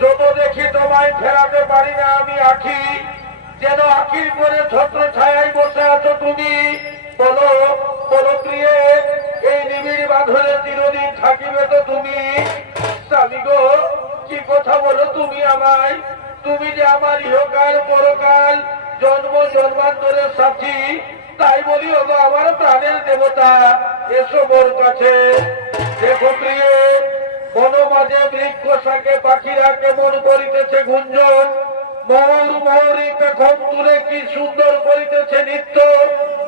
যত দেখি তোমায় ফেরাতে পারি না আমি আঁখি, যেন আঁখির পরে ছত্র ছায়ায় বসে আছো তুমি। বলো বলো প্রিয়ে, এই নিবিড় বাঁধনে চিরদিন থাকিবে তো তুমি? স্বামী গো, কি কথা বলো তুমি আমায়? তুমি যে আমার ইহকাল পরকাল জন্ম জন্মান্তরের সাথী, তাই বলি ওগো আমার প্রাণের দেবতা, এসো মোর কাছে। দেখো প্রিয়ে, বন মাঝে বৃক্ষ শাকে পাখিরা কেমন করিতেছে গুঞ্জন, ময়ূর ময়ূরী পেখম তুলে কি সুন্দর করিতেছে নৃত্য।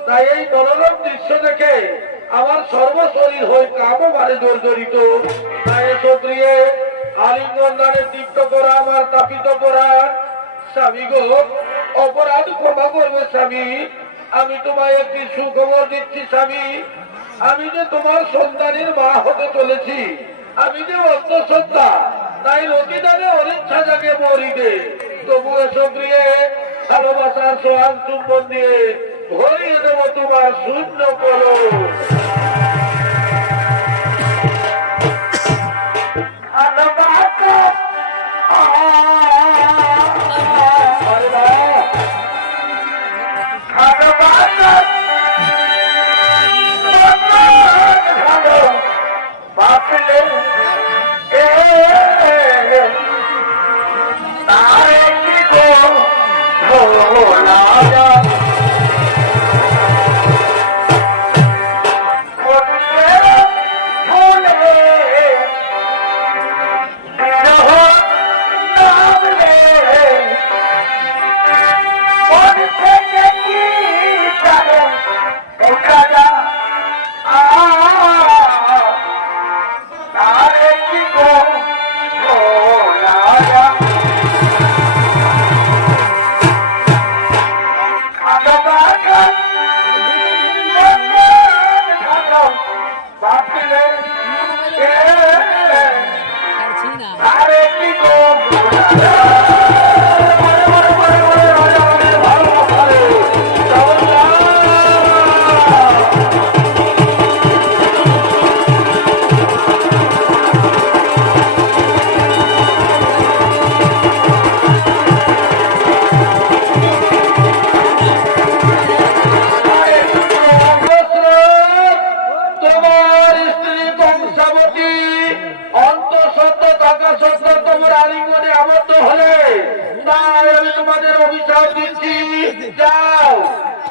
তাই এই মনোরম দৃশ্য দেখে আমার সর্বশরীর হয়ে কামভারে জর্জরিত। তাই এসো প্রিয়ে, আলিঙ্গন দ্বারে তৃপ্ত করা আমার তাপিত পরাণ। স্বামী গো, অপরাধ ক্ষমা করবে স্বামী, আমি তোমায় একটি সুখবর দিচ্ছি স্বামী। আমি যে তোমার সন্তানের মা হতে চলেছি, আমি যে অন্তঃসত্ত্বা, তাই রতিদানে অনিচ্ছা জাগে মরিতে। তবু এসো প্রিয়ে, ভালোবাসার সোহাগ চুম্বন দিয়ে ভরিয়ে দেব তোমার শূন্য করো।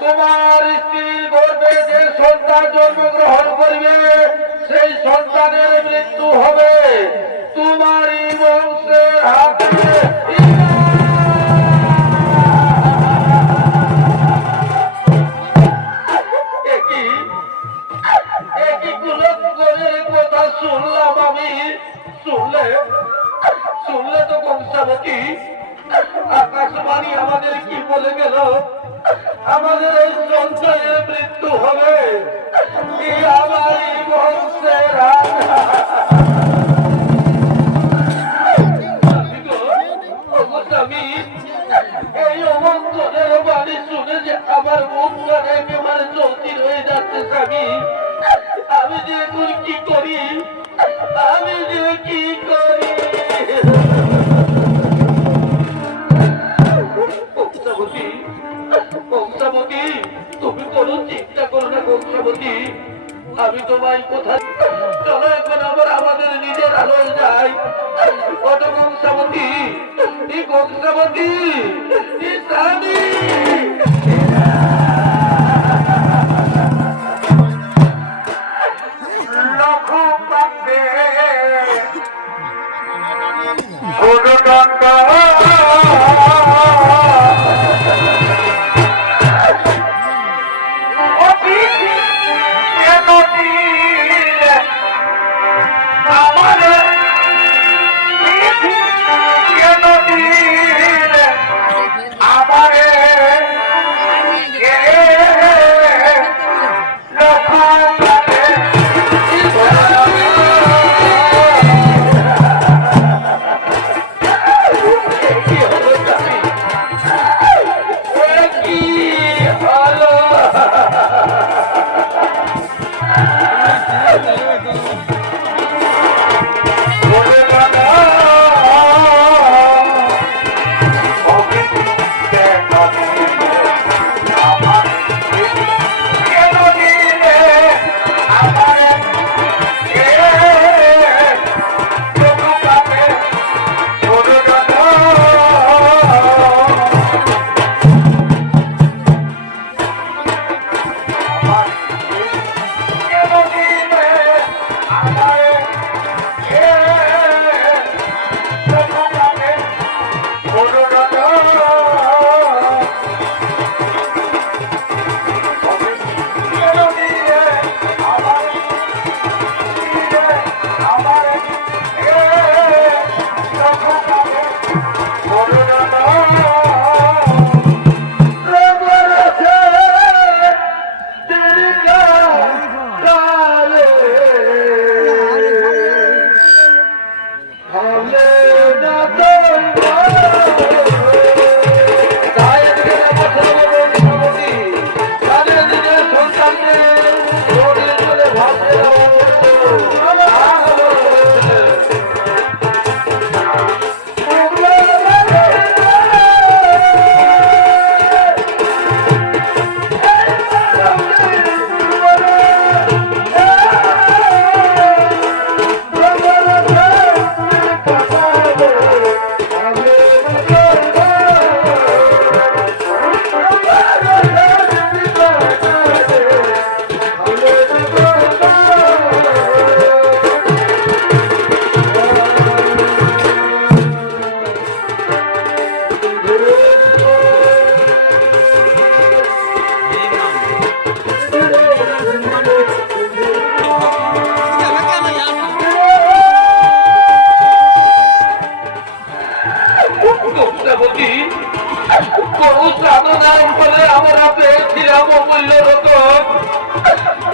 তোমার স্ত্রীর গর্ভে যে সন্তান জন্মগ্রহণ করবে, সেই সন্তানের মৃত্যু হবে তোমারই বংশের হাতে। কথা শুনলাম আমি, শুনলে তো কংসাবতী, আকাশবাণী আমাদের কি বলে গেল, আমাদের এই সন্তানের মৃত্যু হবে আমার এই বংশের। আমি এই অমঙ্গলের বাণী শুনে যে আমার মুখ মানে একেবারে চৌচির হয়ে যাচ্ছে স্বামী। আমি যে এখন কি করি, আমি যে কি করি। কংসাবতী, তুমি কোনো চিন্তা করো না কংসাবতী, আমি তোমায় কোথায় চলো এখন আবার আমাদের নিজের আলোয় যাই। কত কংসাবতী এই কংসাবতী এই স্বামী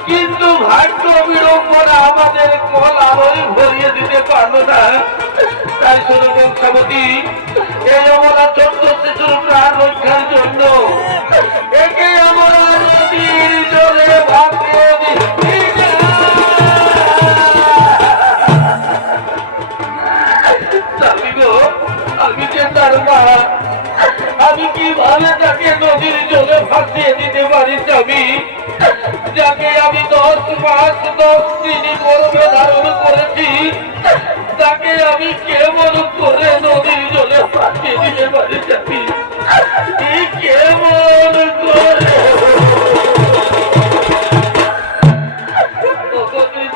কিন্তু ভাগ্য বিড়ম্বনা আমাদের কল আলোয় ভরিয়ে দিতে পারলো না। তাই শোনো কংসাবতী, এই আমরা 14 শিশুর প্রাণ রক্ষার জন্য একে আমরা নদীর জলে ভাসিয়ে দিচ্ছি। আমি যে তার মা, আমি কিভাবে তাকে নদীর জলে ভাসিয়ে দিতে পারি স্বামী? যাকে আমি 10 মাস 10 দিন গর্ভে ধারণ করেছি, তাকে আমি কেমন করে নদীর জলে ভাসিয়ে দিতে পারি স্বামী? কেমন করে?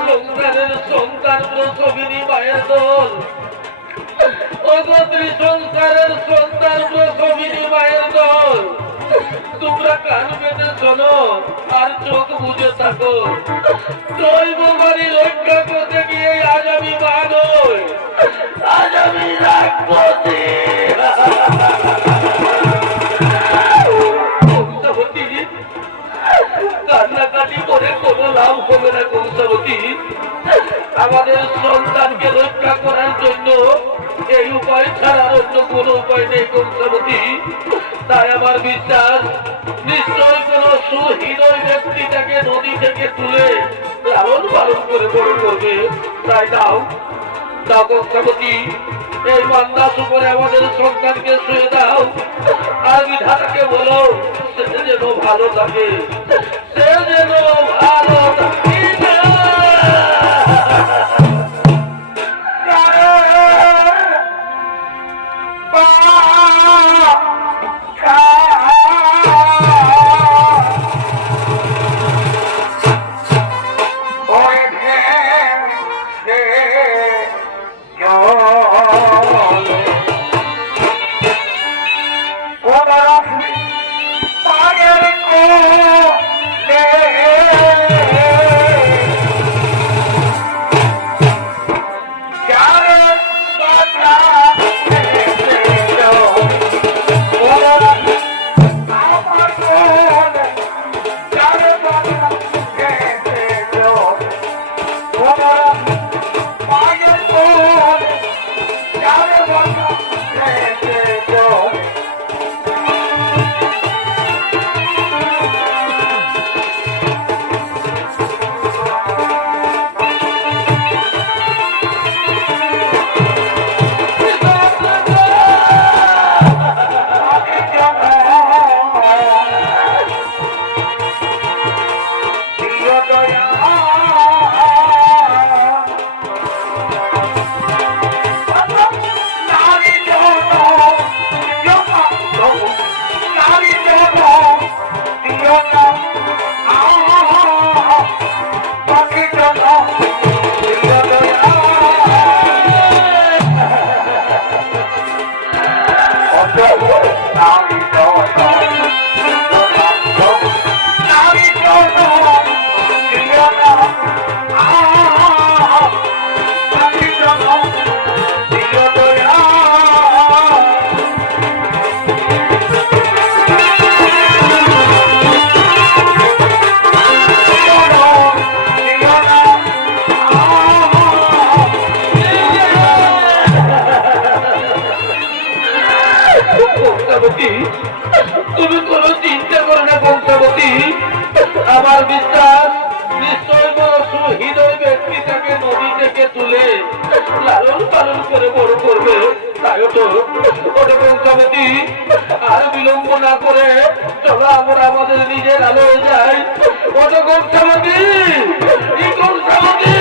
সংসারের সন্তান প্রসবিনী মায়ের দল, সংসারের সন্তান প্রসবিনী মায়ের দল, তোমরা কান পেতে শোনো আর চোখ বুঝে থাকো। দৈব বাড়ি রক্ষা করতে গিয়ে আজ আমি মা নই, আজ আমি রাক্ষসী। কংসাবতী, কান্নাকাটি করে কোনো লাভ হবে না কংসাবতী। আমাদের সন্তানকে রক্ষা করার জন্য এই উপায় ছাড়া অন্য কোন উপায় নেই কংসাবতী। তাই আমার বিশ্বাস, নিশ্চয় কোন সুহৃদয় ব্যক্তি তাকে নদী থেকে তুলে লালন পালন করে বড় করবে। তাই দাও দাও কংসাবতী, এই মান্দাস উপরে আমাদের সন্তানকে শুয়ে দাও। আর বিধাতাকে বলো সে যেন ভালো থাকে, সে যেন ভালো থাকে। তুমি কোনো চিন্তা করো না কংসাবতী, আমার বিশ্বাস নিশ্চয় বড় সুহৃদয় ব্যক্তি তাকে নদী থেকে তুলে লালন পালন করে বড় করবে। তাই তো ওটা কংসাবতী, আর বিলম্ব না করে চলো আমরা আমাদের নিজের আলোয় যাই। ওটা কংসাবতী, এই কংসাবতী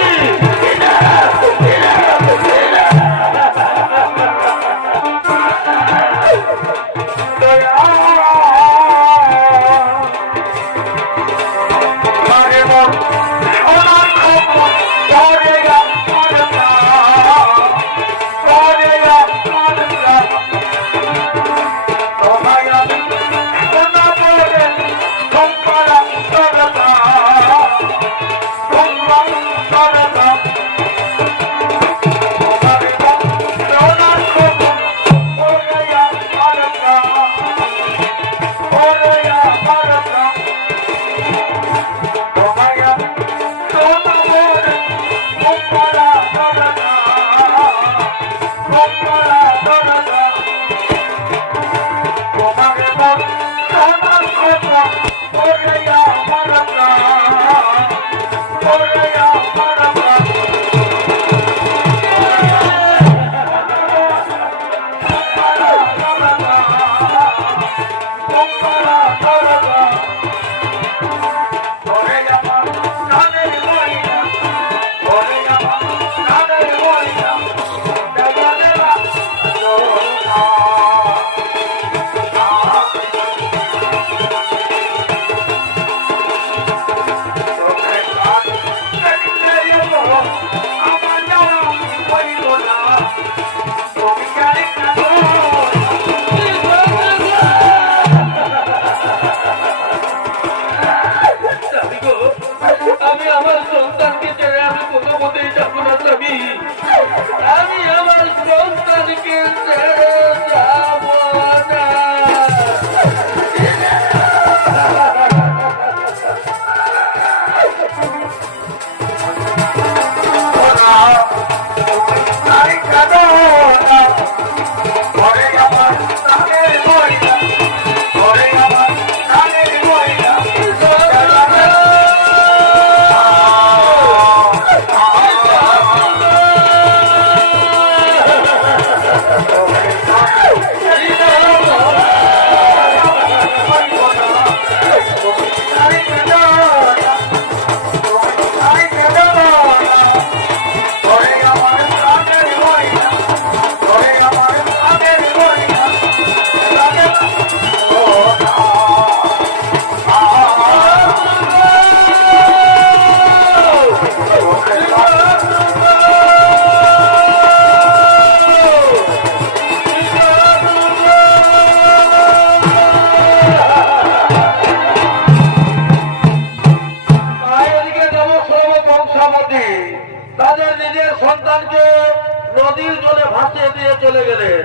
নদীর জলে ভাসিয়ে দিয়ে চলে গেলেন।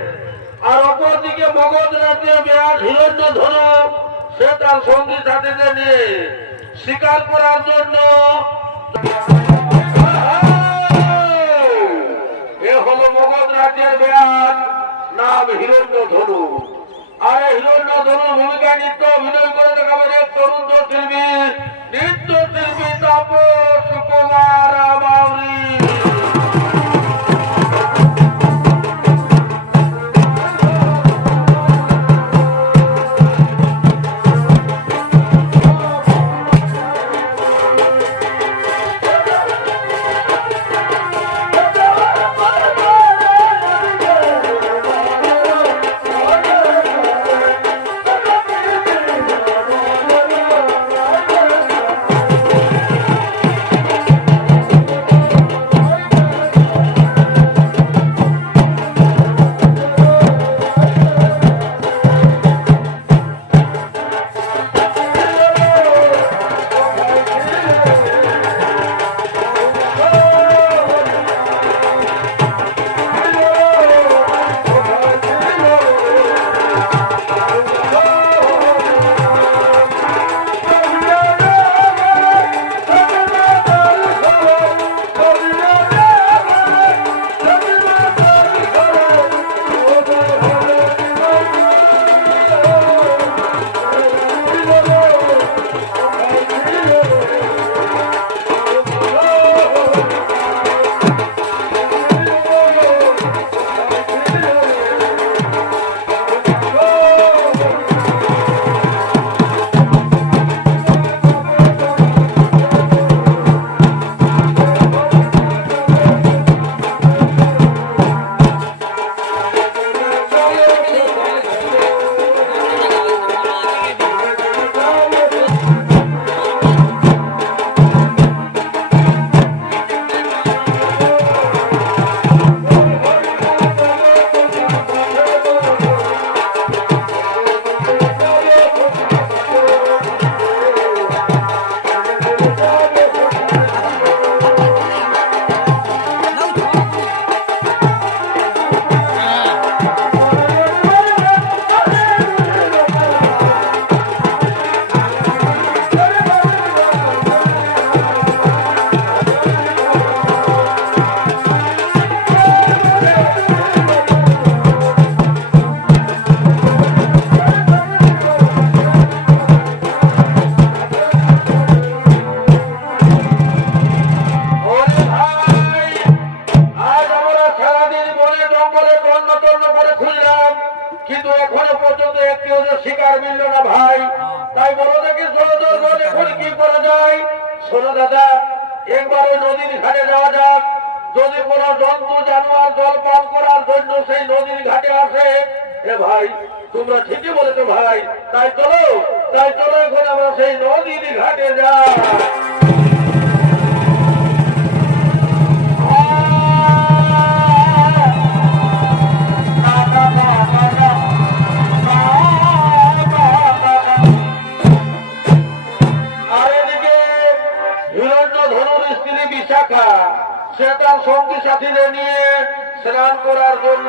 আর অপরদিকে মগধ রাজ্যে বিরাট হিরণ্য ধনু সে তার সঙ্গী সাথীদের নিয়ে শিকার করার জন্য একবার ওই নদীর ঘাটে যাওয়া যাক। যদি কোনো জন্তু জানোয়ার জল পান করার জন্য সেই নদীর ঘাটে আসে, এ ভাই তোমরা ঠিকই বলেছো ভাই, তাই চলো এখন আমরা সেই নদীর ঘাটে যাই। আর এদিকে হিরণ্যধনুর স্ত্রী বিশাখা, সে তার সঙ্গী সাথীদের নিয়ে স্নান করার জন্য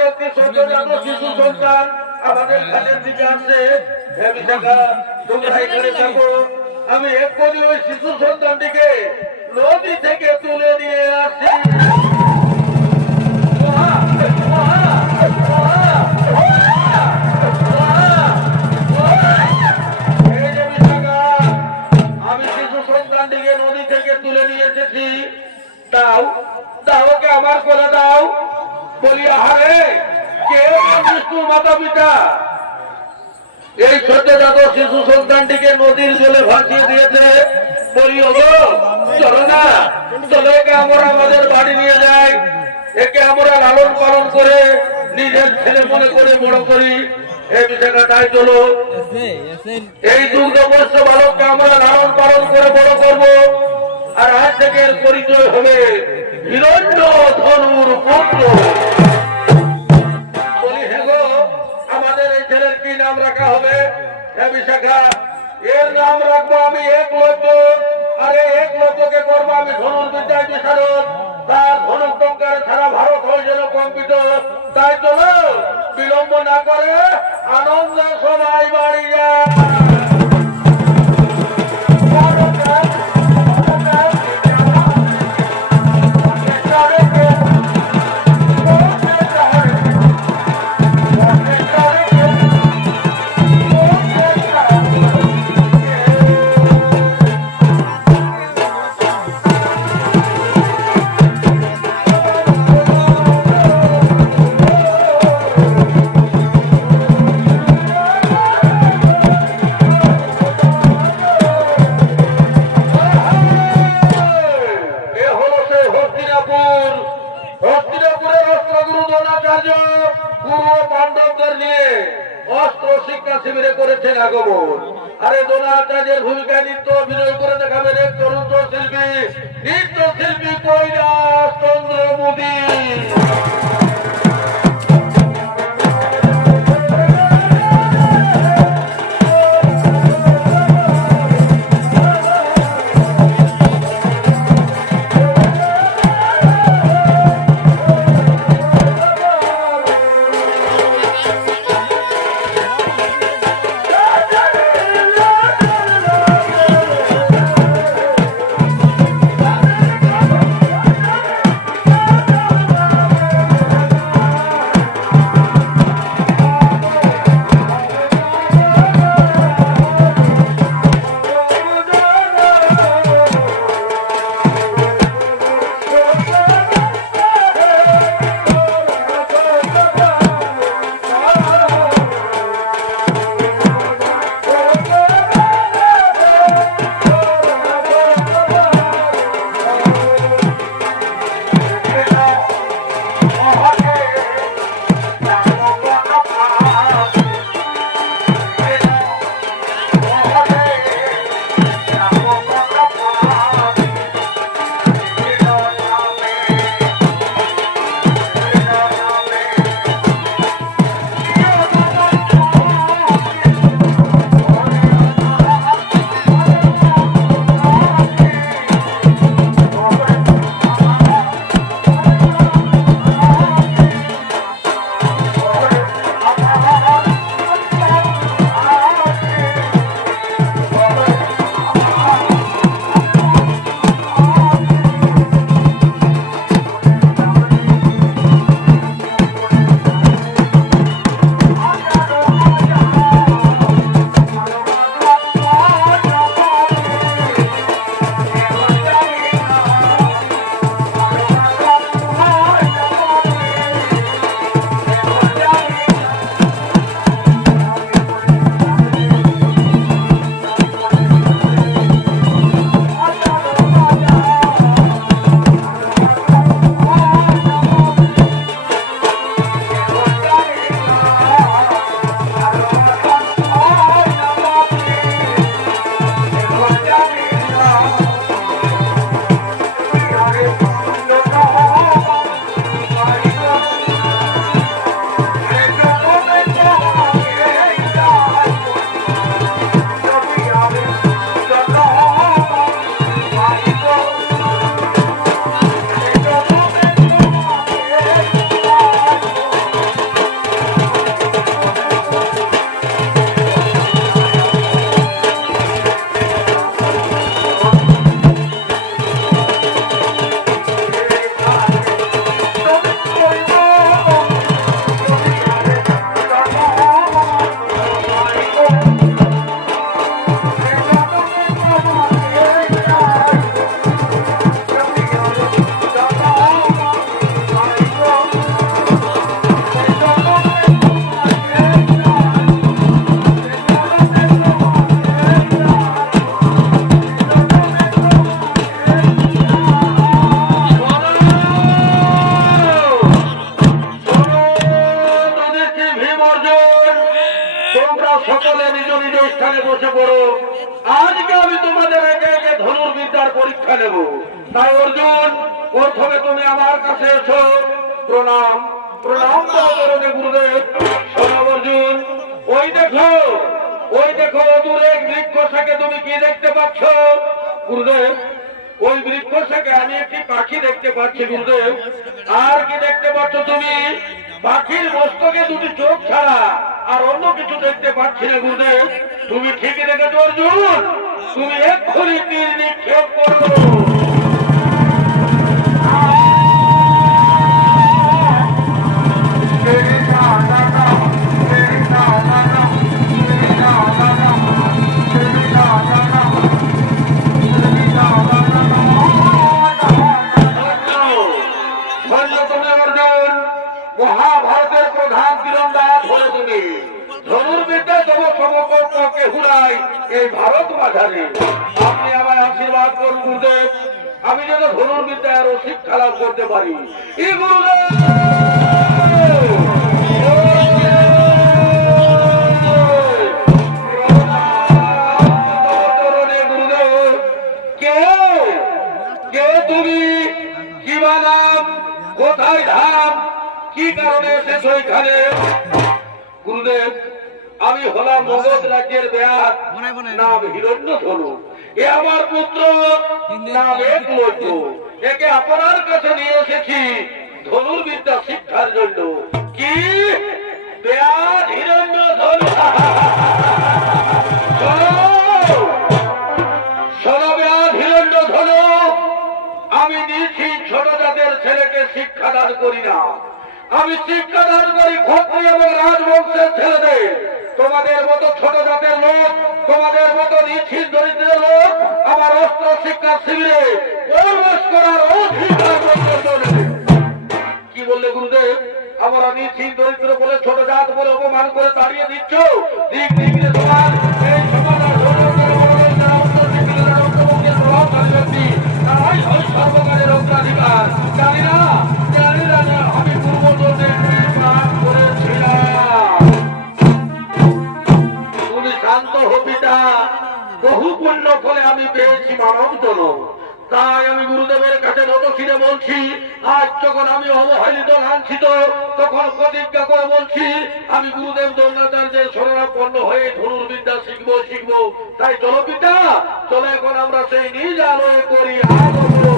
মধ্যে একটি সদ্যজাত শিশু সন্তান আমাদের ঘাটের দিকে আসছে। হে বিশাখা, তোমরা এখানে থাকো, আমি এক্ষুনি ওই শিশু সন্তানটিকে নদী থেকে তুলে নিয়ে আসছি। আমি শিশু সন্তানটিকে নদী থেকে তুলে নিয়ে এসেছি। দাও, দাও, ওকে আমার করে দাও। বলি, আহারে, কেউ বিষ্ণুর মাতা পিতা এই সদ্যজাত শিশু সন্তানটিকে নদীর জলে ভাসিয়ে দিয়েছে। বলি, ওগো, চলো না, চলো, একে আমরা আমাদের বাড়ি নিয়ে যাই। একে আমরা লালন পালন করে নিজের ছেলে মনে করে বড় করি। এই বিষয়টা তাই চলো, এই দুর্গবর্ষ বালককে আমরা লালন পালন করে বড় করব। আর আজ থেকে এর পরিচয় হবে হিরণ্য ধনুর পুত্র। বলি, হে গো, আমাদের এই ছেলের কি নাম রাখা হবে? হে বিশাখা, এর নাম রাখবো আমি একলব্য। আরে একলব্যকে করবো আমি ধনুর্বিদ্যায় বিশারদ। তার ধনুক টঙ্কার সারা ভারত হয়ে যেন কম্পিত। তাই চলো, বিলম্ব না করে আনন্দ সবাই বাড়ি যায়। হস্তিনাপুরের অস্ত্রগুরু দ্রোণাচার্য গুরু ও পাণ্ডবদের নিয়ে অস্ত্র শিক্ষা শিবিরে করেছেন আগমন। আরে দ্রোণাচার্যের ভূমিকায় নৃত্য অভিনয় করে দেখাবেন এক তরুণ শিল্পী, নৃত্যশিল্পী কৈলাস চন্দ্র মোদী। সকলে নিজ নিজ স্থানে বসে পড়ো। আজকে আমি তোমাদের একে একে ধনুর্বিদ্যার পরীক্ষা নেব। তাই অর্জুন, প্রথমে তুমি আমার কাছে এসো। প্রণাম প্রণাম গুরুদেব। শোনো অর্জুন, ওই দেখো দূরে বৃক্ষ শাকে তুমি কি দেখতে পাচ্ছ? গুরুদেব, ওই বৃক্ষ শাকে আমি একটি পাখি দেখতে পাচ্ছি গুরুদেব। আর কি দেখতে পাচ্ছ তুমি? পাখির মস্তকে দুটি চোখ ছাড়া আর অন্য কিছু দেখতে পাচ্ছি না গুরুদেব। তুমি ঠিকই দেখেছো অর্জুন, তুমি এক্ষুনি তীর নিক্ষেপ করো। মহাভারতের প্রধান তীরন্দাজ হলে তুমি ধনুর্বিদ্যা সমকক্ষকে হুরাই এই ভারত মাঝারে। আপনি আমায় আশীর্বাদ করুন গুরুদেব, আমি যেন ধনুর্বিদ্যা আরো শিক্ষা লাভ করতে পারি। গুরুদেব কে তুমি? কি বানাম? কোথায় ধাম? কি কারণে এসেছো এখানে? গুরুদেব, আমি হলাম মগধ রাজ্যের ব্যাস, নাম হিরণ্যধনু। এ আমার পুত্র, নাম একলব্য। একে আপনার কাছে নিয়ে এসেছি ধনুর্বিদ্যা শিক্ষার জন্য। কি ব্যাস হিরণ্যধনু? শোনো ব্যাস হিরণ্যধনু, আমি নিচ্ছি ছোট জাতের ছেলেকে শিক্ষাদান করি না। আমি শিক্ষাদান করি ক্ষত্রিয় এবং রাজবংশের ছেলেদের। তোমাদের মতো ছোট জাতের লোক, তোমাদের মতো নিচ্ছিন দরিদ্রের লোক আমার অস্ত্র শিক্ষা শিবিরে প্রবেশ করার অধিকার নেই। কি বললে গুরুদেব? আমরা নিচ্ছিন দরিদ্র বলে, ছোট জাত বলে অপমান করে তাড়িয়ে দিচ্ছ? দিক দিকে তোমার এই সমাজের সর্বকালের অগ্রাধিকার। জানি না আমি পূর্বজন্মে পাপ করেছিলাম। তুমি শান্ত হো পিতা, বহু পুণ্য ফলে আমি পেয়েছি মানব জনম। তাই আমি গুরুদেবের কাছে নত শিরে বলছি, আজ যখন আমি অবহেলিত লাঞ্ছিত, তখন প্রতিজ্ঞা করে বলছি আমি গুরুদেব দ্রোণাচার্যের শরণাপন্ন হয়ে ধনুর্বিদ্যা শিখবো। তাই চলো পিতা, চলো এখন আমরা সেই নিজ আলোয় করি আগমন।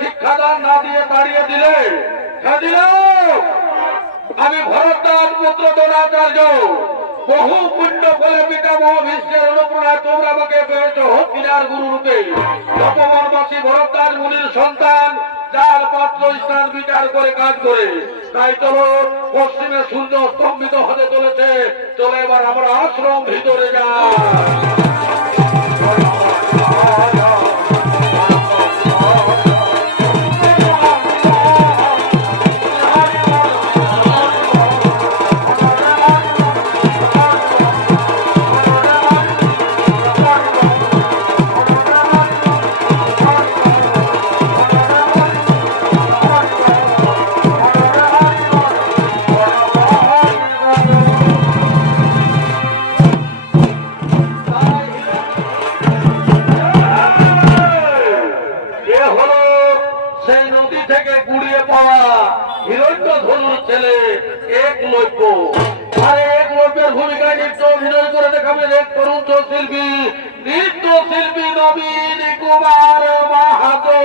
শিক্ষাদান না দিয়ে তাড়িয়ে দিলে আমি ভরদ্বাজ পুত্র দ্রোণাচার্য বহু পুণ্য ফলে পিতামহ ভীষ্মের অনুপ্রেরণায় তোমরা আমাকে পেয়েছ হত্যার গুরু রূপে। তপবনবাসী ভরদ্বাজ মুনির সন্তান, যার পাত্র স্থান বিচার করে কাজ করে। তাই চলো, পশ্চিমে সূর্য স্তম্ভিত হতে চলেছে, চলো এবার আমরা আশ্রম ভিতরে যাই। হিরণ্যধনুর ছেলে একলব্য। আর একলব্যের ভূমিকায় নৃত্য অভিনয় করে দেখাবেন এক তরুণ শিল্পী, নৃত্য শিল্পী নবীন কুমার মাহাতো।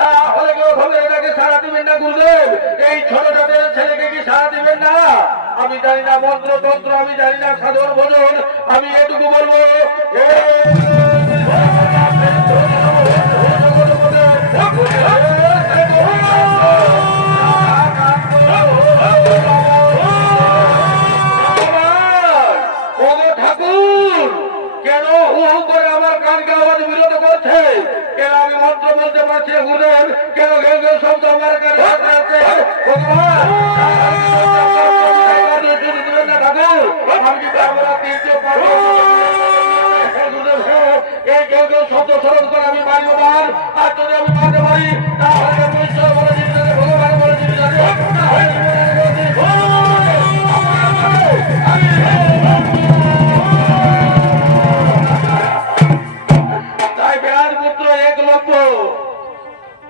তাহলে কেউ ভাবে এটাকে সারা দিবেন না গুরুদেব? এই ছোট জাতের ছেলেকে কি সারা দিবেন না? আমি জানি না মন্ত্র তন্ত্র, আমি জানি না সাধন ভোজন, আমি এটুকু বলবো ঠাকুর কেন হু হু করে আমার কানকে আওয়াজ বিরোধ করছে? কেন আমি মন্ত্র বলতে পারছি গুরুদেব? কেন কেউ কেউ শব্দ আমার কানে আছে? ভগবান দিবেন না ঠাকুর, আমি কি আমরা তিনটে পারবো? এই কেউ কেউ শব্দ স্মরণ করে আমি মারি মান, আর যদি আমি মারতে পারি তাহলে আমি ঈশ্বর বলে দিতে, ভগবান বলে দিতে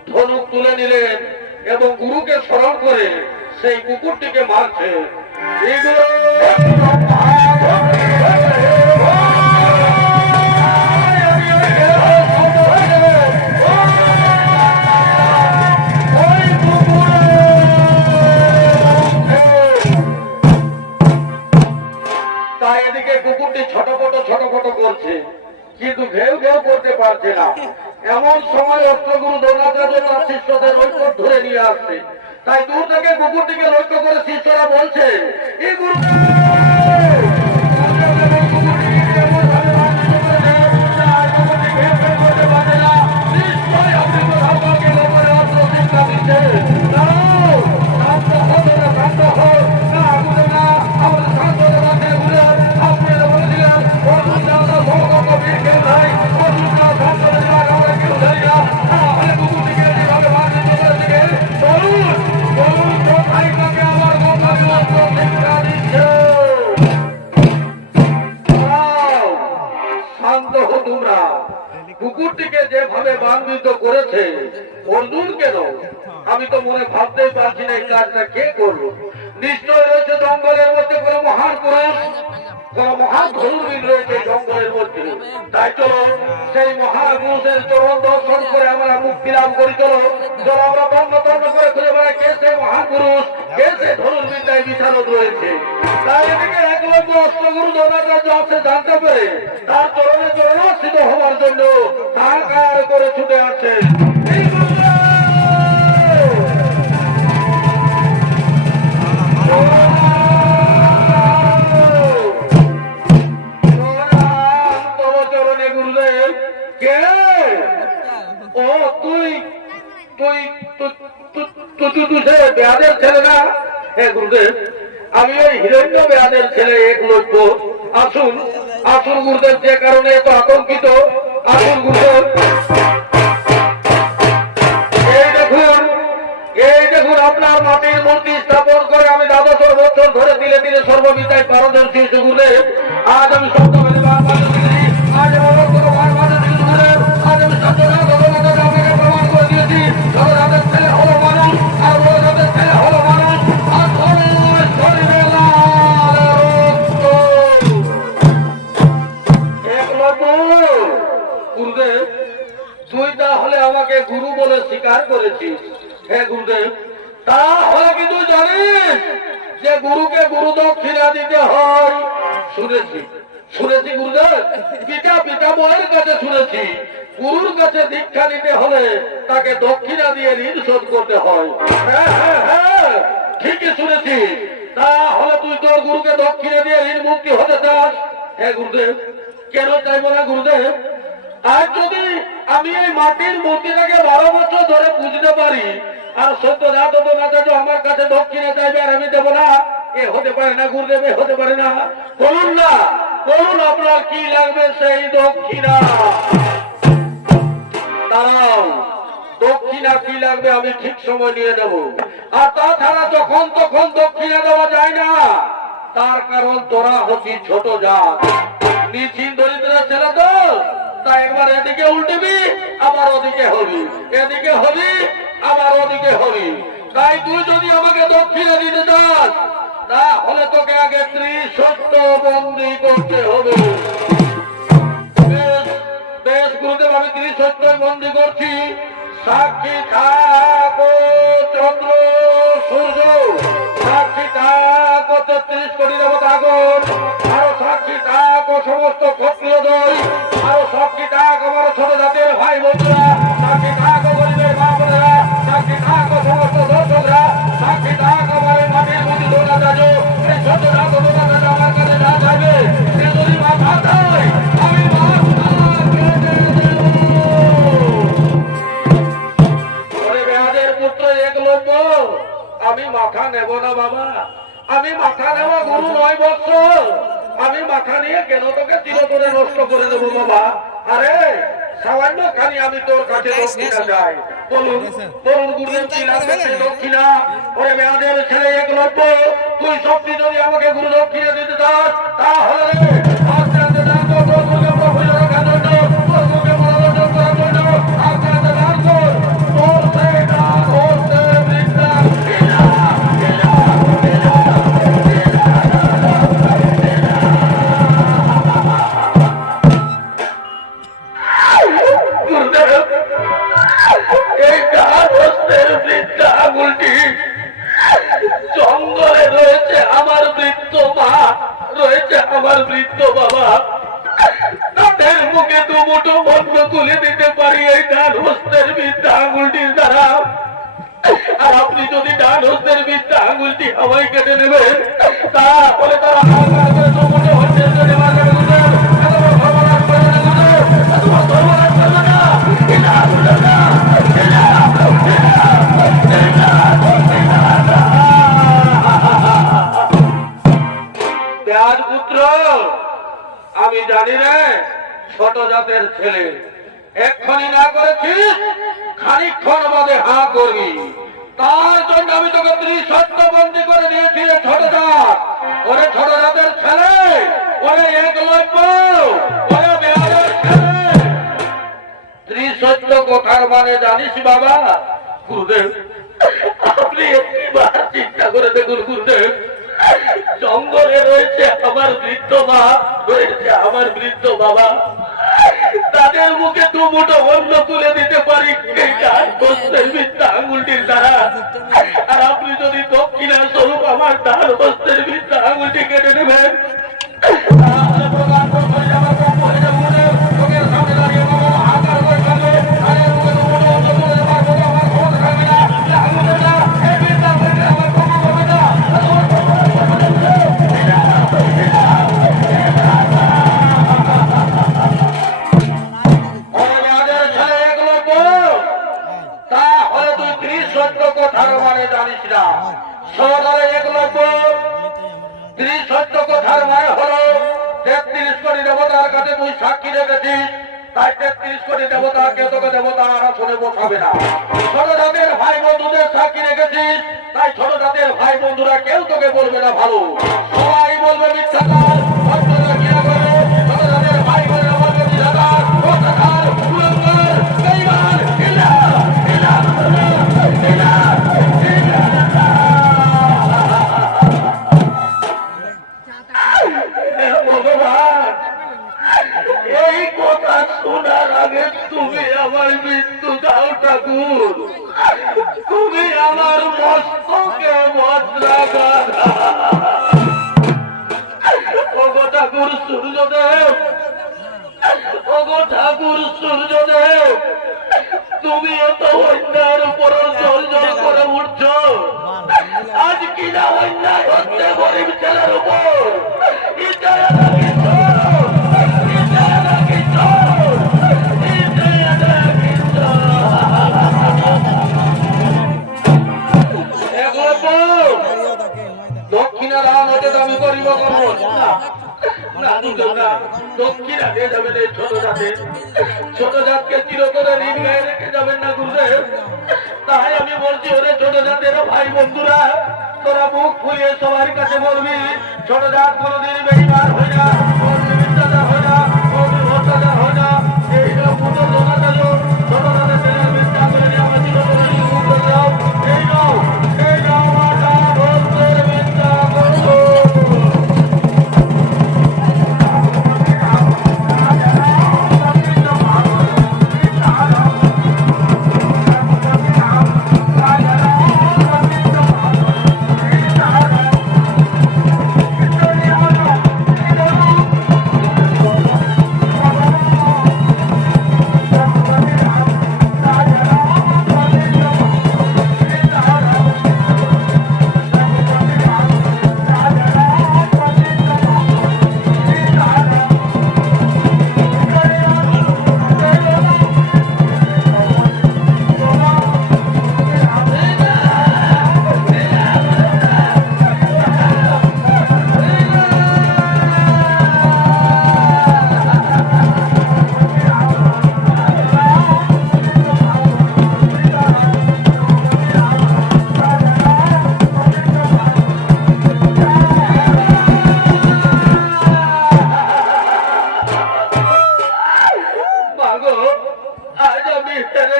ধনুক তুলে নিলেন এবং গুরুকে স্মরণ করে সেই কুকুরটিকে মারছে। এগুলো তাই এদিকে কুকুরটি ছটফট করছে, কিন্তু ঘেউ ঘেউ করতে পারছে না। এমন সময় অষ্টগুরু দ্রোণাচার্য তার শিষ্যদের ঐক্য ধরে নিয়ে আসছে। তাই দূর থেকে কুকুরটিকে লক্ষ্য করে শিষ্যরা বলছে, এই গুরু কুকুরটিকে যেভাবে বান্ধিত করেছে অর্জুন কেন, আমি তো মনে ভাবতেই পারছি না এই কাজটা কে করলো। নিশ্চয় রয়েছে জঙ্গলের মধ্যে কোনো মহান পুরুষ, কোন মহান ধনুর্বীর রয়েছে জঙ্গলের মধ্যে। তাই চলো সেই মহান পুরুষের চরণ দর্শন করে আমরা মুক্তি লাভ করি। চলো চলো আমরা তন্ন তন্ন করে খুঁজে বেড়াই কে সেই মহান পুরুষ, কে সেই ধনুর্বিদ্যায় বিশারদ রয়েছে। তাই এদিকে একলব্য অষ্টগুরু দ্রোণাচার্য আছে জানতে পেরে তার চরণে চরণাশ্রিত হওয়ার জন্য হাহাকার করে ছুটে আছে। ব্যাধের ছেলে না? হে গুরুদেব, আমি ওই হিরণ্য ব্যাধের ছেলে একলব্য। আসুন আসুন গুরুদেব, যে কারণে এত আতঙ্কিত। আসুন গুরুদেব, এই দেখুন আপনার মাটির মূর্তি স্থাপন করে আমি 12 বছর ধরে দিলে দিলে সর্ববিদ্যায় পারদর্শী গুরুদেব। আজ আমি শব্দ আজ আমি প্রমাণ করে দিয়েছি জগন্নাথের ছেলে হলো মানুষ, আর জগন্নাথের ছেলে হলো মানুষ। আর গুরুদেব, তুই তাহলে আমাকে গুরু বলে স্বীকার করেছিস। হে গুরুদেব, তাহলে কি তুই জানিস যে গুরুকে গুরু দক্ষিণা দিতে হয়? শুনেছি শুনেছি গুরুদেব, পিতা বইয়ের কাছে শুনেছি গুরুর কাছে দীক্ষা নিতে হলে তাকে দক্ষিণা দিয়ে ঋণ শোধ করতে হয়। হ্যাঁ, ঠিকই শুনেছি। তাহলে তুই তোর গুরুকে দক্ষিণা দিয়ে ঋণ মুক্তি হতে চাস? হ্যাঁ গুরুদেব। কেন চাইবো না গুরুদেব? আজ যদি আমি এই মাটির মূর্তিটাকে 12 বছর ধরে পুজতে পারি, আর সত্য জাত আমার কাছে দক্ষিণা চাইবে আর আমি দেবো না, এ হতে পারে না গুরুদেব, এ হতে পারে না। বলুন না, বলুন আপনার কি লাগবে সেই দক্ষিণা? দাঁড়াও, দক্ষিণা কি লাগবে আমি ঠিক সময় নিয়ে দেবো। আর তাছাড়া যখন তখন দক্ষিণা দেওয়া যায় না, তার কারণ তোরা হচ্ছি ছোট জাত, নিচিন দরিদ্রের ছেলে তো। তা একবার এদিকে উল্টেবি, আবার ওদিকে হবি, এদিকে হবি, আবার ওদিকে হবি। তাই তুই যদি আমাকে দক্ষিণা দিতে চাস, তাহলে তোকে আগে 30 সত্য বন্দী করতে হবে। বেশ গুরুদেব, আমি 30 সত্য বন্দী করছি। সাক্ষী থাকো চন্দ্র সূর্য, সাক্ষী থাকো ৩৩ কোটি দেবতাগণ, আরো সাক্ষী থাকো সমস্ত ক্ষত্রিয় দল, আরো সাক্ষী থাক আমার ছোট জাতের ভাই বন্ধুরা, সাক্ষী থাকো গরিবের মা বোনেরা, সাক্ষী থাকো সমস্ত দর্শকরা, সাক্ষী থাক আমার মাটির মধ্যে দোলা যাজো, এই ছোট জাত দোলা যাজো আমার কাছে না যাবে, সে যদি মাথা দেয় আমি মাথা কেটে দেব। ওরে বেহাদের পুত্র একলব্য, আমি মাথা নেব না বাবা, আমি মাথা নেওয়া গুরু ৯ বছর, আমি মাথা নিয়ে কেন তোকে চিরতরে নষ্ট করে দেবো বাবা? আরে সামান্য খানি আমি তোর কাছে দক্ষিণা চাই, বলুন বলুন গুরুদেব কি লাগবে দক্ষিণা? ওরে মেয়াদের ছেলে একলব্য, তুই সত্যি যদি আমাকে গুরু দক্ষিণা দিতে চাস তাহলে আস্তে আস্তে দান কর, তোর মুখে প্রফুল্ল রাখার জন্য, তোর মুখে মনোরঞ্জন করার জন্য আস্তে আস্তে দান কর, তোর সেই দান হচ্ছে বৃদ্ধা। জঙ্গলে রয়েছে আমার বৃদ্ধ মা, রয়েছে আমার বৃদ্ধ বাবা, তাদের মুখে দু মুঠো অন্ন তুলে দিতে পারি এই ডান হস্তের বৃদ্ধা আঙুলটির দ্বারা। আর আপনি যদি ডান হস্তের বৃদ্ধা আঙুলটি হাওয়ায় কেটে নেবেন তাহলে তারা দু মুঠো অন্নের জন্য পুত্র, আমি জানি রে ছোট জাতের ছেলে, এক্ষুনি না করেছিস খানিক্ষণ বাদে হা করবি, তার জন্য আমি তোকে ত্রিসত্যবন্দী করে দিয়েছি রে ছোট জাত। ওরে ছোট জাতের ছেলে, ওরে একলব্য, ওরে বেহাদের ছেলে, ত্রিসত্য কথার মানে জানিস বাবা? গুরুদেব আপনি একবার চিন্তা করে দেখুন গুরুদেব, জঙ্গলে রয়েছে আমার বৃদ্ধ মা, রয়েছে আমার বৃদ্ধ বাবা, তাদের মুখে দু মুঠো অন্ন তুলে দিতে পারি বৃদ্ধা আঙুলটির দ্বারা। আর আপনি যদি দক্ষিণা স্বরূপ আমার ডান হস্তের বৃদ্ধা আঙুলটি কেটে নেবেন সাক্ষী রেখেছিস, তাই ৩৩ কোটি দেবতা কেউ তোকে দেবতা আসনে বসাবে না। ছোট জাতের ভাই বন্ধুদের সাক্ষী রেখেছিস, তাই ছোট জাতের ভাই বন্ধুরা কেউ তোকে বলবে না ভালো, সবাই বলবে মিথ্যাচার, সত্যতা ঘৃণা করে। ছোট জাতের ভাই বোনেরা বলবে মিথ্যাচার, অত্যাচার, কুলঙ্গার, বেঈমান, হিলা, হিলা, হিলা, হিলা। ভগবান, এই কথা শোনার আগে তুমি আমার মৃত্যু দাও ঠাকুর, তুমি আমার মস্তকে বজ্রাঘাত। ওগো ঠাকুর সূর্যদেব, ওগো ঠাকুর সূর্যদেব, তুমি এত অন্যায়ের উপর জর্জর করে উঠছ, আজ কিনা অন্যায় হচ্ছে গরিব ছেলের উপর। দক্ষিণা দান হতে দামি করিব দক্ষিণা দিয়ে যাবেন এই ছোট জাতে, ছোট জাতকে চিরতরে ঋণ গায়ে রেখে যাবেন না গুরুদেব। তাই আমি বলছি ওরে ছোট জাতের ভাই বন্ধুরা, তোরা মুখ খুলিয়ে সবার কাছে বলবি ছোট জাত কোনোদিন বেইমান হয় না, কোনোদিন মিথ্যাচার হয় না, কোনোদিন অত্যাচার হয় না। এই পুজোর লোনা গেল ছোট জাতের ছেলে মিথ্যা করে নিয়ে আমার চিরতরে ঋণ করে দাও। এই নাও, এই নাও মাতা ভক্তের মিথ্যা করো।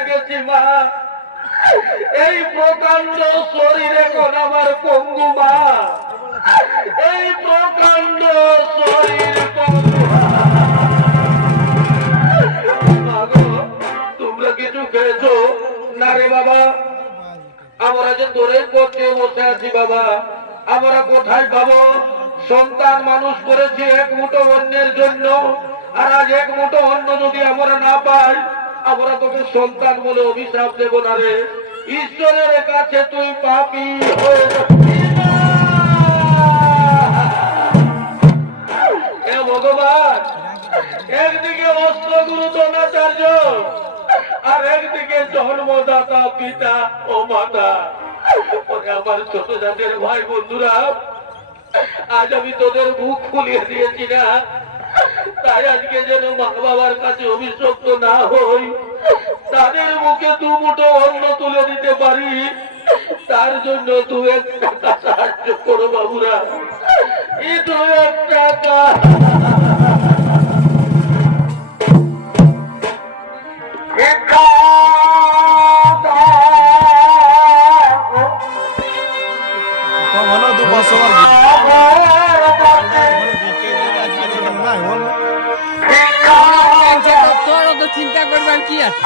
গেছি মা। এই প্রকাণ্ড শরীর এখন আমার পঙ্গু মা, এই প্রকাণ্ড শরীর পঙ্গু। মা গো, তোমরা কিছু খেয়েছো না রে বাবা? আমরা যে দূরের পথে বসে আছি বাবা, আমরা কোথায় পাবো? সন্তান মানুষ করেছি এক মুঠো অন্যের জন্য, আর আজ এক মুঠো অন্ন যদি আমরা না পাই, আমরা তোকে সন্তান বলে অভিশাপ দেব না রে। ঈশ্বরের কাছে তুই পাপী হয়ে যাবি। হে ভগবান, একদিকে অস্ত্রগুরু দ্রোণাচার্য, আর একদিকে জন্মদাতা পিতা ও মাতা। আমার ছোট জাতের ভাই বন্ধুরা, আজ আমি তোদের মুখ খুলিয়ে দিয়েছি না, তাই আজকে যেন মা বাবার কাছে অভিশপ্ত না হই, তাদের মুখে দু মুঠো অন্ন তুলে দিতে পারি, তার জন্য দু এক টাকা সাহায্য করো বাবুরা। এই দু এক টাকা চিন্তা করবার কি আছে?